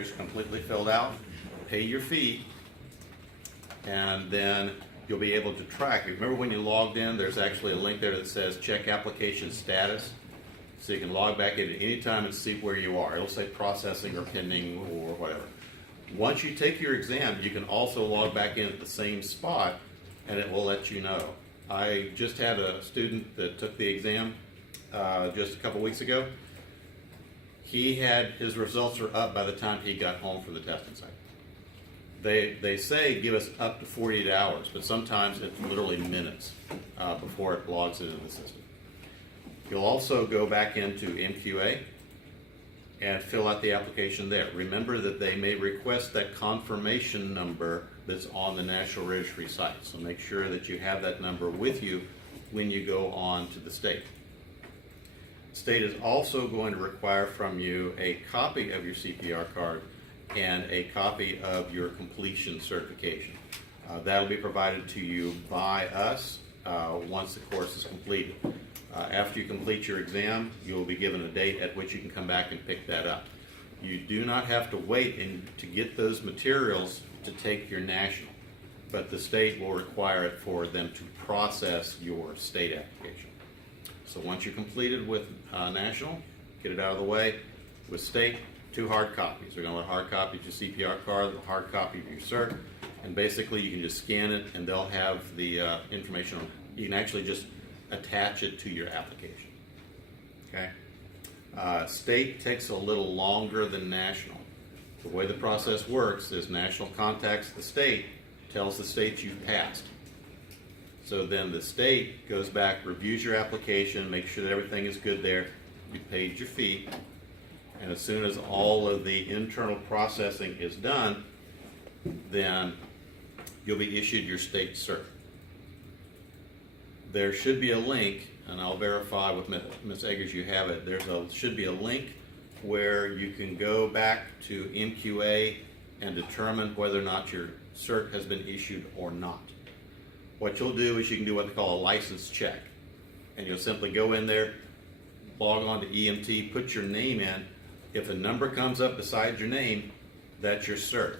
is completely filled out, pay your fee, and then you'll be able to track. Remember when you logged in, there's actually a link there that says check application status. So you can log back in at any time and see where you are. It'll say processing or pending or whatever. Once you take your exam, you can also log back in at the same spot and it will let you know. I just had a student that took the exam just a couple weeks ago. His results were up by the time he got home from the testing site. They say give us up to 48 hours, but sometimes it's literally minutes before it logs it into the system. You'll also go back into MQA and fill out the application there. Remember that they may request that confirmation number that's on the National Registry site. So make sure that you have that number with you when you go on to the state. State is also going to require from you a copy of your CPR card and a copy of your completion certification. That'll be provided to you by us once the course is completed. After you complete your exam, you'll be given a date at which you can come back and pick that up. You do not have to wait to get those materials to take your national, but the state will require it for them to process your state application. So once you're completed with national, get it out of the way. With state, 2 hard copies. We're going to want a hard copy of your CPR card, a hard copy of your cert, and basically you can just scan it and they'll have the information on it. You can actually just attach it to your application. Okay? State takes a little longer than national. The way the process works is national contacts the state, tells the state you've passed. So then the state goes back, reviews your application, makes sure that everything is good there. You paid your fee, and as soon as all of the internal processing is done, then you'll be issued your state cert. There should be a link, and I'll verify with Ms. Eggers you have it. Should be a link where you can go back to MQA and determine whether or not your cert has been issued or not. What you'll do is you can do what they call a license check. And you'll simply go in there, log on to EMT, put your name in. If a number comes up beside your name, that's your cert.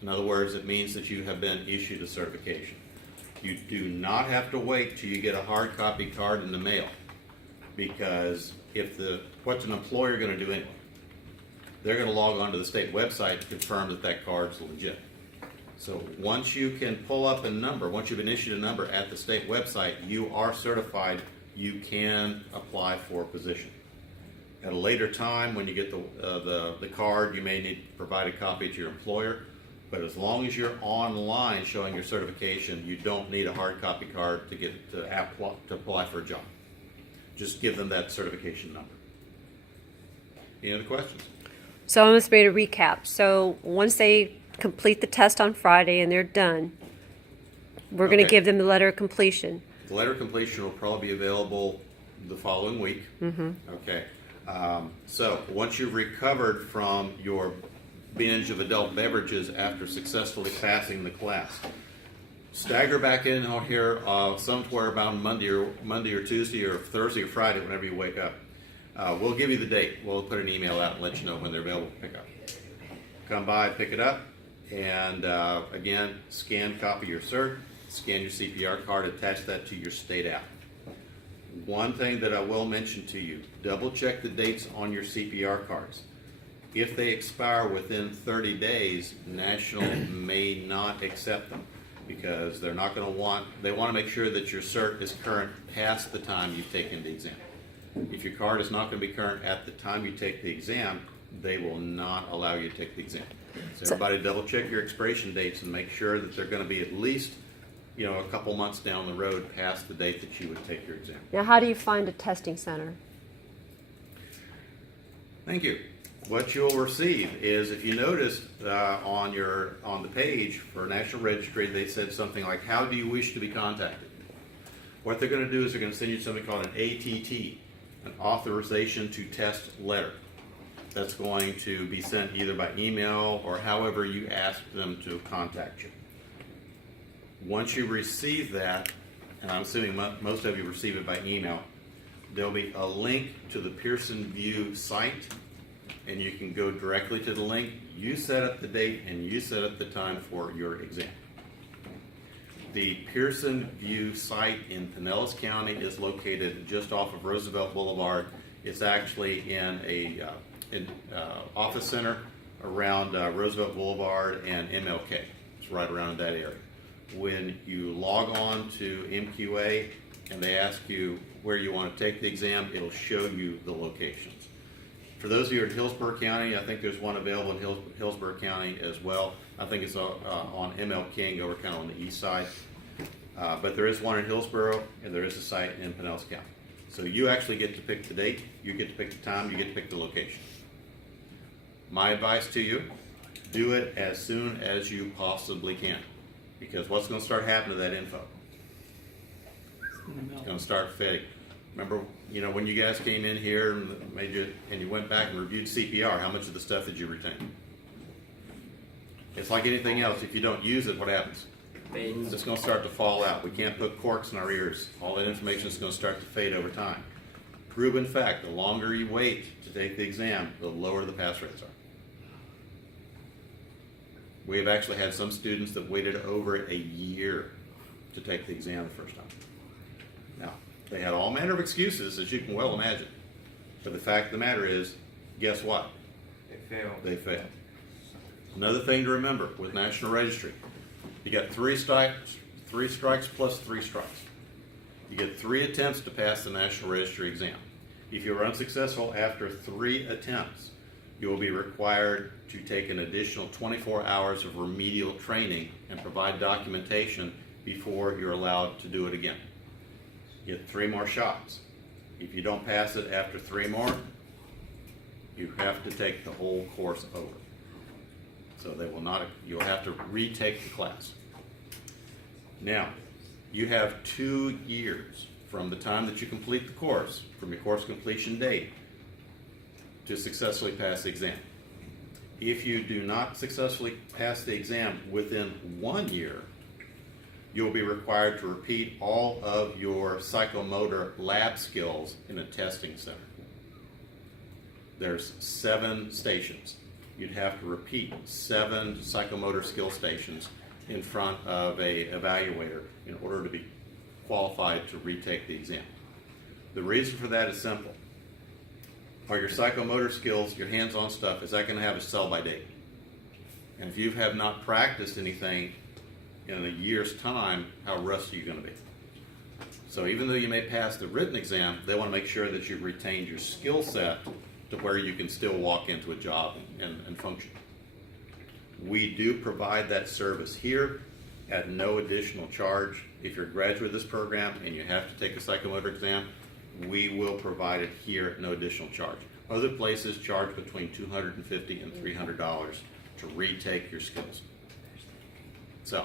In other words, it means that you have been issued a certification. You do not have to wait till you get a hard copy card in the mail, because what's an employer going to do anyway? They're going to log on to the state website to confirm that that card's legit. So once you can pull up a number, once you've been issued a number at the state website, you are certified, you can apply for a position. At a later time, when you get the card, you may need to provide a copy to your employer. But as long as you're online showing your certification, you don't need a hard copy card to apply for a job. Just give them that certification number. Any other questions? So I must made a recap. So once they complete the test on Friday and they're done, we're going to give them the letter of completion. The letter of completion will probably be available the following week. Mm-hmm. Okay. So once you've recovered from your binge of adult beverages after successfully passing the class, stagger back in out here somewhere about Monday or Tuesday or Thursday or Friday, whenever you wake up. We'll give you the date. We'll put an email out and let you know when they're available to pick up. Come by, pick it up, and again, scan copy your cert, scan your CPR card, attach that to your state app. One thing that I will mention to you, double check the dates on your CPR cards. If they expire within 30 days, National may not accept them, because they want to make sure that your cert is current past the time you've taken the exam. If your card is not going to be current at the time you take the exam, they will not allow you to take the exam. So everybody double check your expiration dates and make sure that they're going to be at least a couple months down the road past the date that you would take your exam. Now, how do you find a testing center? Thank you. What you'll receive is, if you noticed on the page for National Registry, they said something like, "How do you wish to be contacted?" What they're going to do is they're going to send you something called an ATT, an authorization to test letter. That's going to be sent either by email or however you ask them to contact you. Once you receive that, and I'm assuming most of you receive it by email, there'll be a link to the Pearson View site and you can go directly to the link. You set up the date and you set up the time for your exam. The Pearson View site in Pinellas County is located just off of Roosevelt Boulevard. It's actually in a office center around Roosevelt Boulevard and MLK. It's right around that area. When you log on to MQA and they ask you where you want to take the exam, it'll show you the locations. For those of you in Hillsborough County, I think there's one available in Hillsborough County as well. I think it's on ML King over kind of on the east side. But there is one in Hillsborough and there is a site in Pinellas County. So you actually get to pick the date, you get to pick the time, you get to pick the location. My advice to you, do it as soon as you possibly can. Because what's going to start happening to that info? It's going to start fading. Remember, when you guys came in here and you went back and reviewed CPR, how much of the stuff did you retain? It's like anything else. If you don't use it, what happens? It's just going to start to fall out. We can't put corks in our ears. All that information is going to start to fade over time. Proven fact, the longer you wait to take the exam, the lower the pass rates are. We have actually had some students that waited over a year to take the exam the first time. Now, they had all manner of excuses, as you can well imagine. But the fact of the matter is, guess what? They failed. Another thing to remember with National Registry, you got three strikes plus 3 strikes. You get 3 attempts to pass the National Registry exam. If you are unsuccessful after 3 attempts, you will be required to take an additional 24 hours of remedial training and provide documentation before you're allowed to do it again. You get 3 more shots. If you don't pass it after 3 more, you have to take the whole course over. So you'll have to retake the class. Now, you have 2 years from the time that you complete the course, from your course completion date, to successfully pass the exam. If you do not successfully pass the exam within 1 year, you'll be required to repeat all of your psychomotor lab skills in a testing center. There's 7 stations. You'd have to repeat 7 psychomotor skill stations in front of a evaluator in order to be qualified to retake the exam. The reason for that is simple. Are your psychomotor skills, your hands-on stuff, is that going to have a sell-by date? And if you have not practiced anything in a year's time, how rusty are you going to be? So even though you may pass the written exam, they want to make sure that you've retained your skill set to where you can still walk into a job and function. We do provide that service here at no additional charge. If you're a graduate of this program and you have to take a psychomotor exam, we will provide it here at no additional charge. Other places charge between $250 and $300 to retake your skills. So,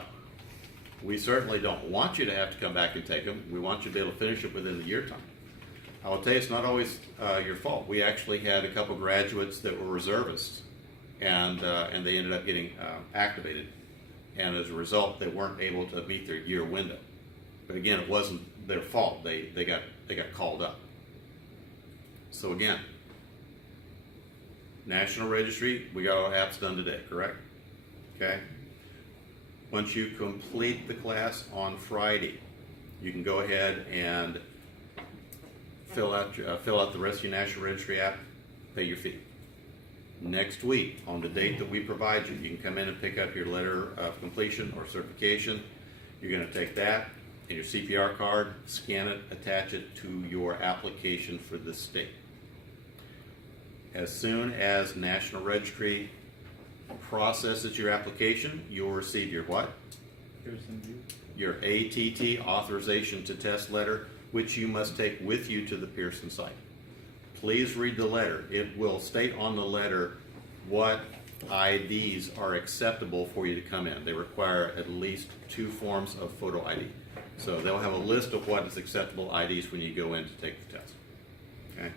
we certainly don't want you to have to come back and take them. We want you to be able to finish it within the year time. I will tell you, it's not always your fault. We actually had a couple graduates that were reservists, and they ended up getting activated. And as a result, they weren't able to meet their year window. But again, it wasn't their fault. They got called up. So again, National Registry, we got our apps done today, correct? Okay. Once you complete the class on Friday, you can go ahead and fill out the rest of your National Registry app, pay your fee. Next week, on the date that we provide you, you can come in and pick up your letter of completion or certification. You're going to take that and your CPR card, scan it, attach it to your application for the state. As soon as National Registry processes your application, you'll receive your what? Your ATT, authorization to test letter, which you must take with you to the Pearson site. Please read the letter. It will state on the letter what IDs are acceptable for you to come in. They require at least 2 forms of photo ID. So they'll have a list of what is acceptable IDs when you go in to take the test. Okay.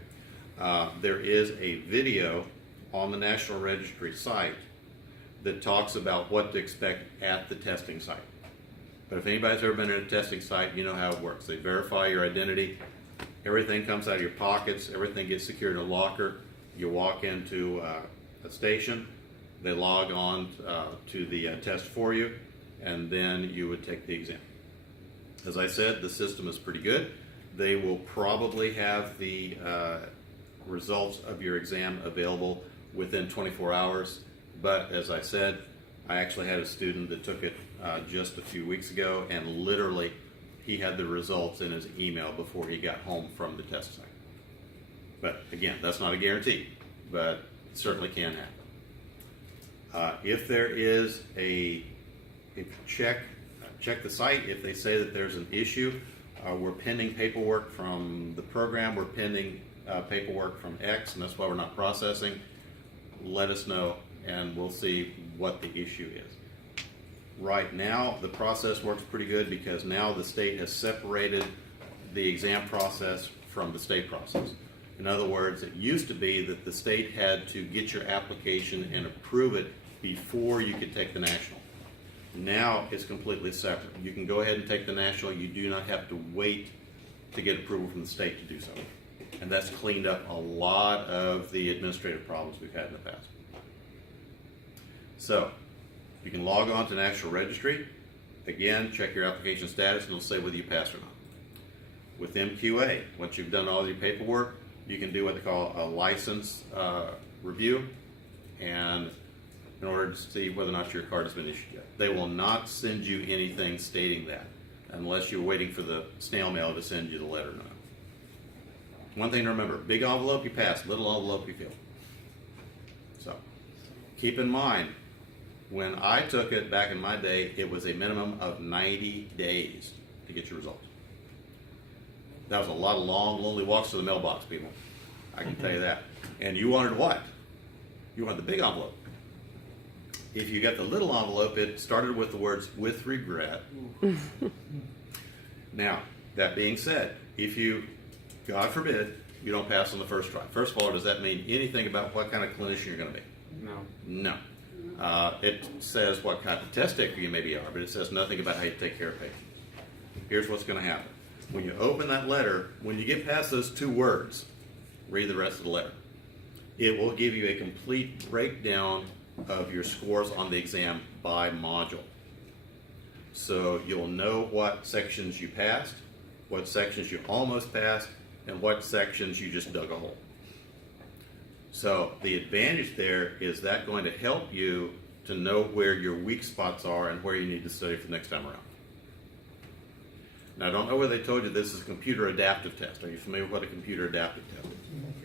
There is a video on the National Registry site that talks about what to expect at the testing site. But if anybody's ever been at a testing site, you know how it works. They verify your identity. Everything comes out of your pockets. Everything gets secured in a locker. You walk into a station, they log on to the test for you, and then you would take the exam. As I said, the system is pretty good. They will probably have the results of your exam available within 24 hours. But as I said, I actually had a student that took it just a few weeks ago, and literally he had the results in his email before he got home from the test site. But again, that's not a guarantee, but it certainly can happen. If there is check the site. If they say that there's an issue, we're pending paperwork from the program, we're pending paperwork from X, and that's why we're not processing. Let us know, and we'll see what the issue is. Right now, the process works pretty good because now the state has separated the exam process from the state process. In other words, it used to be that the state had to get your application and approve it before you could take the national. Now it's completely separate. You can go ahead and take the national. You do not have to wait to get approval from the state to do so. And that's cleaned up a lot of the administrative problems we've had in the past. So you can log on to National Registry. Again, check your application status and it'll say whether you pass or not. With MQA, once you've done all your paperwork, you can do what they call a license review, and in order to see whether or not your card has been issued yet. They will not send you anything stating that unless you're waiting for the snail mail to send you the letter. No. One thing to remember, big envelope you pass, little envelope you fail. So keep in mind, when I took it back in my day, it was a minimum of 90 days to get your results. That was a lot of long, lonely walks to the mailbox, people. I can tell you that. And you wanted what? You wanted the big envelope. If you got the little envelope, it started with the words, "with regret." Now, that being said, if you, God forbid, you don't pass on the first try. First of all, does that mean anything about what kind of clinician you're going to be? No. No. It says what kind of test taker you maybe are, but it says nothing about how you take care of patients. Here's what's going to happen. When you open that letter, when you get past those two words, read the rest of the letter. It will give you a complete breakdown of your scores on the exam by module. So you'll know what sections you passed, what sections you almost passed, and what sections you just dug a hole. So the advantage there is that going to help you to know where your weak spots are and where you need to study for the next time around. Now, I don't know whether they told you this is a computer adaptive test. Are you familiar with what a computer adaptive test is?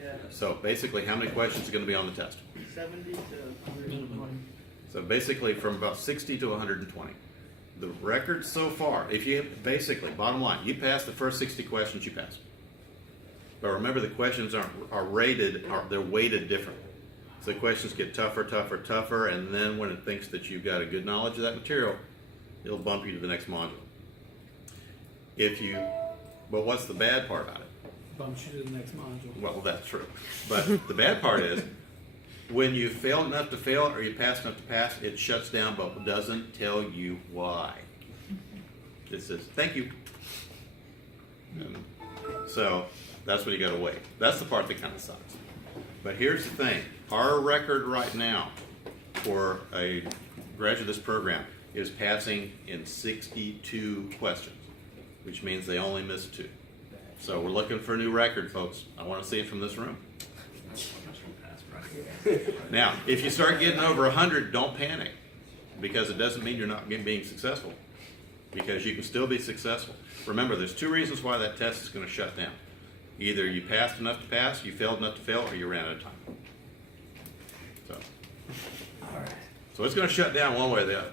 Yeah. So basically, how many questions are going to be on the test? 70 to 120. So basically, from about 60 to 120. The record so far, if you basically, bottom line, you pass the first 60 questions, you pass. But remember, the questions are rated, they're weighted differently. So the questions get tougher, tougher, tougher, and then when it thinks that you've got a good knowledge of that material, it'll bump you to the next module. But what's the bad part about it? Bumps you to the next module. Well, that's true. But the bad part is, when you fail enough to fail or you pass enough to pass, it shuts down but doesn't tell you why. It says, thank you. And so that's when you got to wait. That's the part that kind of sucks. But here's the thing. Our record right now for a graduate of this program is passing in 62 questions, which means they only missed 2. So we're looking for a new record, folks. I want to see it from this room. Now, if you start getting over 100, don't panic, because it doesn't mean you're not being successful, because you can still be successful. Remember, there's 2 reasons why that test is going to shut down. Either you passed enough to pass, you failed enough to fail, or you ran out of time. So it's going to shut down one way or the other.